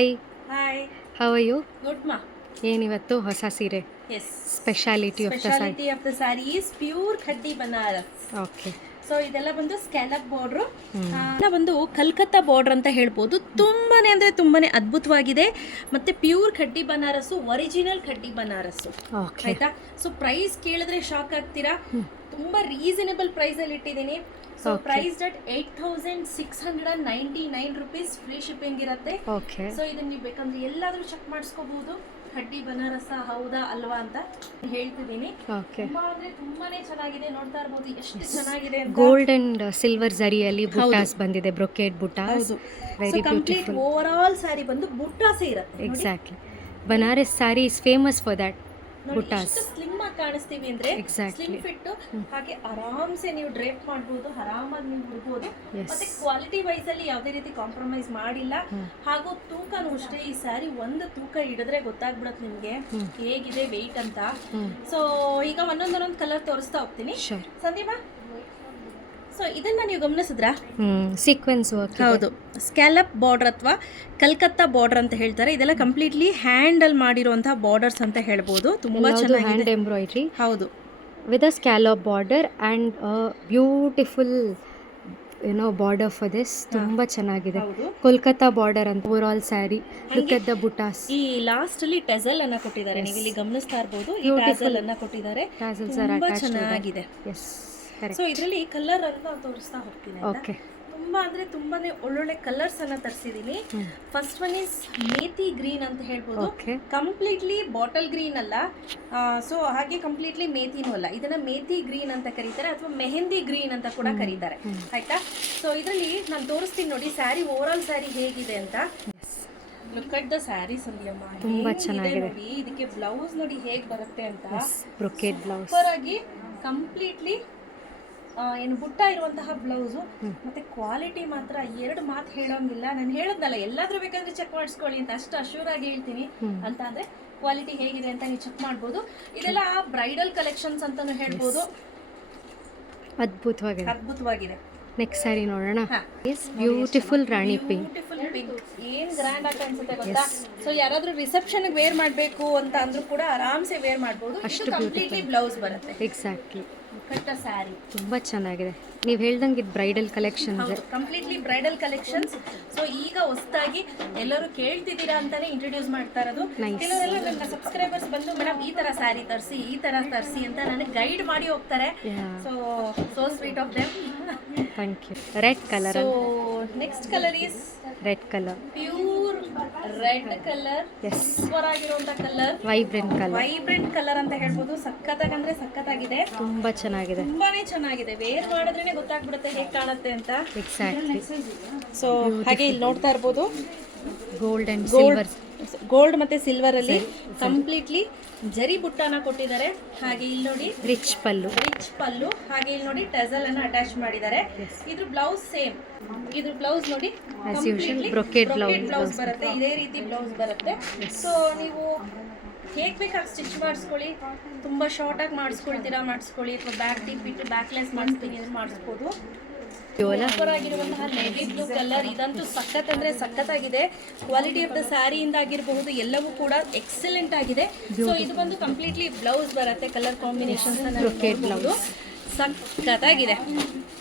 Hi, hi, how are you? Good ಮಾ. ಏನಿವತ್ತು ಹೊಸ ಸೀರೆ yes, speciality of the sari. Speciality of the sari is pure khaddi Banaras. Okay, so ಇದೆಲ್ಲ ಬಂದು scallop border, ಬಂದು ಕಲ್ಕತ್ತಾ ಬಾರ್ಡರ್ ಅಂತ ಹೇಳ್ಬೋದು. ತುಂಬಾನೇ ಅಂದ್ರೆ ತುಂಬಾನೇ ಅದ್ಭುತವಾಗಿದೆ. ಮತ್ತೆ pure khaddi Banaras, original khaddi Banaras. Okay, ಆಯ್ತಾ? ಸೊ ಪ್ರೈಸ್ ಕೇಳಿದ್ರೆ ಶಾಕ್ ಆಗ್ತೀರಾ. ತುಂಬಾ ರೀಸನೇಬಲ್ ಪ್ರೈಸ್ ಅಲ್ಲಿ ಇಟ್ಟಿದ್ದೀನಿ. So price at 8699 rupees, free shipping ಇರುತ್ತೆ. ಓಕೆ. ಸೊ ಇದನ್ನ ನೀವು ಬೇಕಂದ್ರೆ ಎಲ್ಲಾದ್ರೂ ಚೆಕ್ ಮಾಡಿಸ್ಕೋಬಹುದು, ಖಡ್ಡಿ ಬನಾರಸ ಹೌದಾ ಅಲ್ವಾ ಅಂತ ಹೇಳ್ತಿದ್ದೀನಿ. ಓಕೆ. ತುಂಬಾ ಅಂದ್ರೆ ತುಂಬಾನೇ ಚೆನ್ನಾಗಿದೆ, ನೋಡ್ತಾ ಇರ್ಬೋದು ಎಷ್ಟು ಚೆನ್ನಾಗಿದೆ ಅಂತ. ಗೋಲ್ಡ್ ಅಂಡ್ ಸಿಲ್ವರ್ ಜರಿಯಲ್ಲಿ ಬುಟ್ಟಾಸ್ ಬಂದಿದೆ, brocade buttas. Very complete beautiful. Over all sari ಬಂದು ಬುಟ್ಟಾಸೇ ಇರುತ್ತೆ. Exactly, Banaras sari is famous for that buttas. Slim ಆಗಿ ಕಾಣಿಸ್ತೀವಿ ಅಂದ್ರೆ Exactly. ಸ್ಲಿಮ್ ಫಿಟ್, ಹಾಗೆ ಆರಾಮ್ಸೆ ನೀವು ಡ್ರೇಪ್ ಮಾಡಬಹುದು, ಆರಾಮಾಗಿ ನೀವು ಉಡ್ಬೋದು. Yes. ಮತ್ತೆ ಕ್ವಾಲಿಟಿ ವೈಸ್ ಅಲ್ಲಿ ಯಾವುದೇ ರೀತಿ ಕಾಂಪ್ರಮೈಸ್ ಮಾಡಿಲ್ಲ. ಹಾಗೂ ತೂಕನೂ ಅಷ್ಟೇ, ಈ ಸ್ಯಾರಿ ಒಂದು ತೂಕ ಹಿಡಿದ್ರೆ ಗೊತ್ತಾಗ್ಬಿಡತ್ತೆ ನಿಮ್ಗೆ ಹೇಗಿದೆ ವೆಯ್ಟ್ ಅಂತ. ಸೊ ಈಗ ಒಂದೊಂದೊಂದು ಕಲರ್ ತೋರಿಸ್ತಾ ಹೋಗ್ತೀನಿ. Sure. ಸಂದೀಪ, ಸೊ ಇದನ್ನ ನೀವು ಗಮನಿಸಿದ್ರಾ? Sequence work. ಹೌದು, ಸ್ಕ್ಯಾಲಪ್ ಬಾರ್ಡರ್ ಅಥವಾ ಕಲ್ಕತ್ತಾ ಬಾರ್ಡರ್ ಅಂತ ಹೇಳ್ತಾರೆ. ಇದೆಲ್ಲ ಕಂಪ್ಲೀಟ್ಲಿ ಹ್ಯಾಂಡಲ್ ಮಾಡಿರುವಂತಹ ಬಾರ್ಡರ್ಸ್ ಅಂತ ಹೇಳ್ಬೋದು. ತುಂಬಾ ಹ್ಯಾಂಡ್ ಚೆನ್ನಾಗಿದೆ. ಎಂಬ್ರಾಯ್ಡ್ರಿ ಹೌದು, with a scallop border and a beautiful border for this. ತುಂಬಾ ಚೆನ್ನಾಗಿದೆ. ಹೌದು. ಕೋಲ್ಕತ್ತಾ ಬಾರ್ಡರ್ ಅಂತ over all sari. Look at the butas. ಈ ಲಾಸ್ಟ್ ಅಲ್ಲಿ ಟೆಸಲ್ ಅನ್ನ ಕೊಟ್ಟಿದ್ದಾರೆ. ನೀವು ಇಲ್ಲಿ ಗಮನಿಸ್ತಾ ಇರಬಹುದು, ಈ ಟೆಸಲ್ ಅನ್ನ ಕೊಟ್ಟಿದ್ದಾರೆ. Tassels are ತುಂಬಾ attached to that. ಚೆನ್ನಾಗಿದೆ. Yes, correct. ಸೊ ಇದರಲ್ಲಿ ಕಲರ್ ಅಂತ ತೋರಿಸ್ತಾ ಹೋಗ್ತೀನಿ ಆಯ್ತಾ? Okay. ತುಂಬಾ ಅಂದ್ರೆ ತುಂಬಾನೇ ಒಳ್ಳೊಳ್ಳೆ ಕಲರ್ಸ್ ಅನ್ನ ತರಿಸಿದೀನಿ. First one is methi green ಅಂತ ಹೇಳ್ಬೋದು. Okay. ಕಂಪ್ಲೀಟ್ಲಿ ಬಾಟಲ್ ಗ್ರೀನ್ ಅಲ್ಲ, ಸೊ ಹಾಗೆ ಕಂಪ್ಲೀಟ್ಲಿ ಮೇಥಿನೂ ಅಲ್ಲ. ಇದನ್ನ ಮೇಥಿ ಗ್ರೀನ್ ಅಂತ ಕರೀತಾರೆ, ಅಥವಾ ಮೆಹಂದಿ ಗ್ರೀನ್ ಅಂತ ಕೂಡ ಕರೀತಾರೆ. ಆಯ್ತಾ? ಸೊ ಇದರಲ್ಲಿ ನಾನು ತೋರಿಸ್ತೀನಿ ನೋಡಿ ಸ್ಯಾರಿ, ಓವರ್ ಆಲ್ ಸ್ಯಾರಿ ಹೇಗಿದೆ ಅಂತ. Look at the sari Sandhyamma, ತುಂಬಾ ಚೆನ್ನಾಗಿದೆ ನೋಡಿ. ಇದಕ್ಕೆ ಬ್ಲೌಸ್ ನೋಡಿ ಹೇಗೆ ಬರುತ್ತೆ ಅಂತ. Brocade blouse. ಸೂಪರ್ ಆಗಿ ಕಂಪ್ಲೀಟ್ಲಿ ಏನು ಬುಟ್ಟ ಇರುವಂತಹ ಬ್ಲೌಸು. ಮತ್ತೆ ಕ್ವಾಲಿಟಿ ಮಾತ್ರ ಎರಡು ಮಾತು ಹೇಳೋಂಗಿಲ್ಲ. ನಾನು ಹೇಳೋದಲ್ಲ, ಎಲ್ಲಾದ್ರೂ ಬೇಕಾದ್ರೆ ಚೆಕ್ ಮಾಡಿಸ್ಕೊಳ್ಳಿ ಅಂತ ಅಷ್ಟು ಅಶ್ಯೂರ್ ಆಗಿ ಹೇಳ್ತೀನಿ. ಅಂತ ಅಂದ್ರೆ ಕ್ವಾಲಿಟಿ ಹೇಗಿದೆ ಅಂತ ನೀವು ಚೆಕ್ ಮಾಡ್ಬೋದು. ಇದೆಲ್ಲ ಬ್ರೈಡಲ್ ಕಲೆಕ್ಷನ್ಸ್ ಅಂತಾನು ಹೇಳ್ಬೋದು. ಅದ್ಭುತವಾಗಿದೆ. ನೆಕ್ಸ್ಟ್ ಸ್ಯಾರಿ ನೋಡೋಣ. ಬ್ಯೂಟಿಫುಲ್ ರಾಣಿ ಪಿಂಕ್. ಬ್ಯೂಟಿಫುಲ್ ಪಿಂಕ್, ಏನ್ ಗ್ರ್ಯಾಂಡ್ ಆಗಿ ಕಾಣಿಸುತ್ತೆ ಗೊತ್ತಾ? ಸೊ ಯಾರಾದ್ರೂ ರಿಸೆಪ್ಷನ್ ವೇರ್ ಮಾಡಬೇಕು ಅಂತ ಅಂದ್ರೂ ಕೂಡ ಆರಾಮ್ಸೆ ವೇರ್ ಮಾಡಬಹುದು. ಅಷ್ಟು ಕಂಪ್ಲೀಟ್ಲಿ ಬ್ಲೌಸ್ ಬರುತ್ತೆ. ಎಕ್ಸಾಕ್ಟ್ಲಿ. ಕಟ್ಟ ಸ್ಯಾರಿ ತುಂಬಾ ಚೆನ್ನಾಗಿದೆ. ನೀವು ಹೇಳ್ದಂಗೆ ಇದು bridal collection. Completely bridal collections. So ಈಗ ಹೊಸದಾಗಿ ಎಲ್ಲರೂ ಕೇಳ್ತಿದ್ದೀರಾ ಅಂತಾನೆ ಇಂಟ್ರೊಡ್ಯೂಸ್ ಮಾಡ್ತಾ ಇರೋದು. ಕೆಲವರೆಲ್ಲ ನನ್ನ ಸಬ್ಸ್ಕ್ರೈಬರ್ಸ್ ಬಂದು ಮೇಡಮ್ ಈ ತರ ಸ್ಯಾರಿ ತರಿಸಿ, ಈ ತರ ತರಿಸಿ ಅಂತ ನನಗೆ ಗೈಡ್ ಮಾಡಿ ಹೋಗ್ತಾರೆ. So sweet of them. Thank you. Red colour. So next colour is red colour. Pure red colour. Super ಆಗಿರುವಂತ ಕಲರ್, ವೈಬ್ರೆಂಟ್ ಕಲರ್ ಅಂತ ಹೇಳ್ಬೋದು. ಸಖತ್ತಾಗಂದ್ರೆ ಸಖತ್ತಾಗಿದೆ. ತುಂಬಾ ಚೆನ್ನಾಗಿದೆ. ತುಂಬಾನೇ ಚೆನ್ನಾಗಿದೆ. ವೇರ್ ಮಾಡಿದ್ರೇನೆ ಗೊತ್ತಾಗ್ಬಿಡುತ್ತೆ ಹೇಗೆ ಕಾಣುತ್ತೆ ಅಂತ. ಎಕ್ಸಾಕ್ಟ್ಲಿ. ಸೊ ಹಾಗೆ ಇಲ್ಲಿ ನೋಡ್ತಾ ಇರ್ಬೋದು, ಗೋಲ್ಡ್ ಅಂಡ್ ಸಿಲ್ವರ್. ಗೋಲ್ಡ್ ಮತ್ತೆ ಸಿಲ್ವರ್ ಅಲ್ಲಿ ಕಂಪ್ಲೀಟ್ಲಿ ಜರಿ ಬುಟ್ಟಾನ ಕೊಟ್ಟಿದ್ದಾರೆ. ಹಾಗೆ ಇಲ್ಲಿ ನೋಡಿ ರಿಚ್ ಪಲ್ಲು. ಹಾಗೆ ಇಲ್ಲಿ ನೋಡಿ ಟೆಸಲ್ ಅನ್ನ ಅಟ್ಯಾಚ್ ಮಾಡಿದ್ದಾರೆ. ಇದ್ರ ಬ್ಲೌಸ್ ಸೇಮ್. ಇದ್ರ ಬ್ಲೌಸ್ ನೋಡಿ ಬ್ರೊಕೇಡ್ ಬ್ಲೌಸ್ ಬರುತ್ತೆ. ಇದೇ ರೀತಿ ಬ್ಲೌಸ್ ಬರುತ್ತೆ. ಸೊ ನೀವು ಹೇಗೆ ಬೇಕಾಗಿ ಸ್ಟಿಚ್ ಮಾಡಿಸ್ಕೊಳ್ಳಿ. ತುಂಬ ಶಾರ್ಟಾಗಿ ಮಾಡಿಸ್ಕೊಳ್ಳಿ, ಅಥವಾ ಬ್ಯಾಕ್ ಡೀಪ್ ಬಿಟ್ಟು ಬ್ಯಾಕ್ಲೆಸ್ ಮಾಡಿಸ್ತೀನಿ ಅಂದ್ರೆ ಮಾಡಿಸ್ಬೋದು. ಸೂಪರ್ ಆಗಿರುವಂತಹ ನೇವಿ ಬ್ಲೂ ಕಲರ್, ಇದಂತೂ ಸಖತ್ ಅಂದ್ರೆ ಸಖತ್ತಾಗಿದೆ. ಕ್ವಾಲಿಟಿ ಆಫ್ ದ ಸ್ಯಾರಿಯಿಂದ ಆಗಿರಬಹುದು, ಎಲ್ಲವೂ ಕೂಡ ಎಕ್ಸಲೆಂಟ್ ಆಗಿದೆ. ಸೊ ಇದು ಬಂದು ಕಂಪ್ಲೀಟ್ಲಿ ಬ್ಲೌಸ್ ಬರುತ್ತೆ. ಕಲರ್ ಕಾಂಬಿನೇಷನ್ಸ್ ಬ್ಲೌಸ್ ಸಖತ್ತಾಗಿದೆ.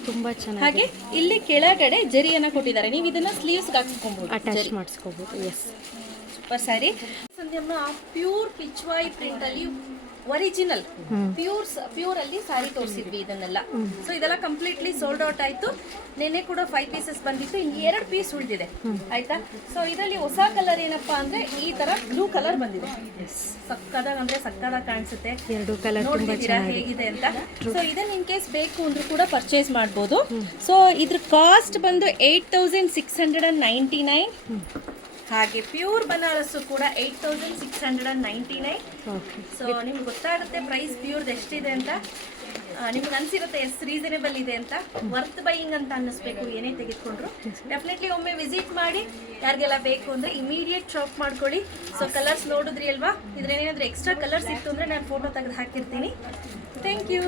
ತುಂಬಾ ಚೆನ್ನಾಗಿ. ಹಾಗೆ ಇಲ್ಲಿ ಕೆಳಗಡೆ ಜರಿಯನ್ನ ಕೊಟ್ಟಿದ್ದಾರೆ. ನೀವು ಇದನ್ನ ಸ್ಲೀವ್ಸ್ ಹಾಕಿಸ್ಕೊಬಹುದು, ಅಟ್ಯಾಚ್ ಮಾಡಿಸ್ಕೋಬಹುದು. Yes, super sari. Sandhyamma pure Pichwai print ಅಲ್ಲಿ ಒರಿಜಿನಲ್ ಪ್ಯೂರ್ ಅಲ್ಲಿ ಸ್ಯಾರಿ ತೋರಿಸಿದ್ವಿ ಇದನ್ನೆಲ್ಲ. ಸೊ ಇದೆಲ್ಲ ಕಂಪ್ಲೀಟ್ಲಿ ಸೋಲ್ಡ್ ಔಟ್ ಆಯ್ತು. ನೆನ್ನೆ ಕೂಡ 5 ಪೀಸಸ್ ಬಂದಿತ್ತು, ಇನ್ನು 2 ಪೀಸ್ ಉಳಿದಿದೆ. ಆಯ್ತಾ? ಸೊ ಇದರಲ್ಲಿ ಹೊಸ ಕಲರ್ ಏನಪ್ಪಾ ಅಂದ್ರೆ ಈ ತರ ಬ್ಲೂ ಕಲರ್ ಬಂದಿದೆ. ಸಕ್ಕದಾಗಿ ಕಾಣಿಸುತ್ತೆ. ಎರಡು ಕಲರ್ ನೋಡ್ತಿದ್ದೀರಾ ಹೇಗಿದೆ ಅಂತ. ಸೊ ಇದನ್ನ ಇನ್ ಕೇಸ್ ಬೇಕು ಅಂದ್ರೂ ಕೂಡ ಪರ್ಚೇಸ್ ಮಾಡ್ಬೋದು. ಸೊ ಇದ್ರ ಕಾಸ್ಟ್ ಬಂದು 8699. ಹಾಗೆ ಪ್ಯೂರ್ ಬನಾರಸ್ಸು ಕೂಡ 8699. ಸೊ ನಿಮ್ಗೆ ಗೊತ್ತಾಗುತ್ತೆ ಪ್ರೈಸ್ ಪ್ಯೂರ್ದು ಎಷ್ಟಿದೆ ಅಂತ. ನಿಮ್ಗೆ ಅನ್ಸಿರುತ್ತೆ ಎಷ್ಟು ರೀಸನೇಬಲ್ ಇದೆ ಅಂತ. ವರ್ತ್ ಬೈಯಿಂಗ್ ಅಂತ ಅನ್ನಿಸ್ಬೇಕು ಏನೇ ತೆಗೆದುಕೊಂಡ್ರು. ಡೆಫಿನೆಟ್ಲಿ ಒಮ್ಮೆ ವಿಸಿಟ್ ಮಾಡಿ. ಯಾರಿಗೆಲ್ಲ ಬೇಕು ಅಂದರೆ ಇಮಿಡಿಯೇಟ್ ಶಾಪ್ ಮಾಡ್ಕೊಳ್ಳಿ. ಸೊ ಕಲರ್ಸ್ ನೋಡಿದ್ರಿ ಅಲ್ವಾ? ಇದ್ರೇನಾದ್ರೂ ಎಕ್ಸ್ಟ್ರಾ ಕಲರ್ಸ್ ಇತ್ತು ಅಂದರೆ ನಾನು ಫೋಟೋ ತೆಗೆದು ಹಾಕಿರ್ತೀನಿ. Thank you.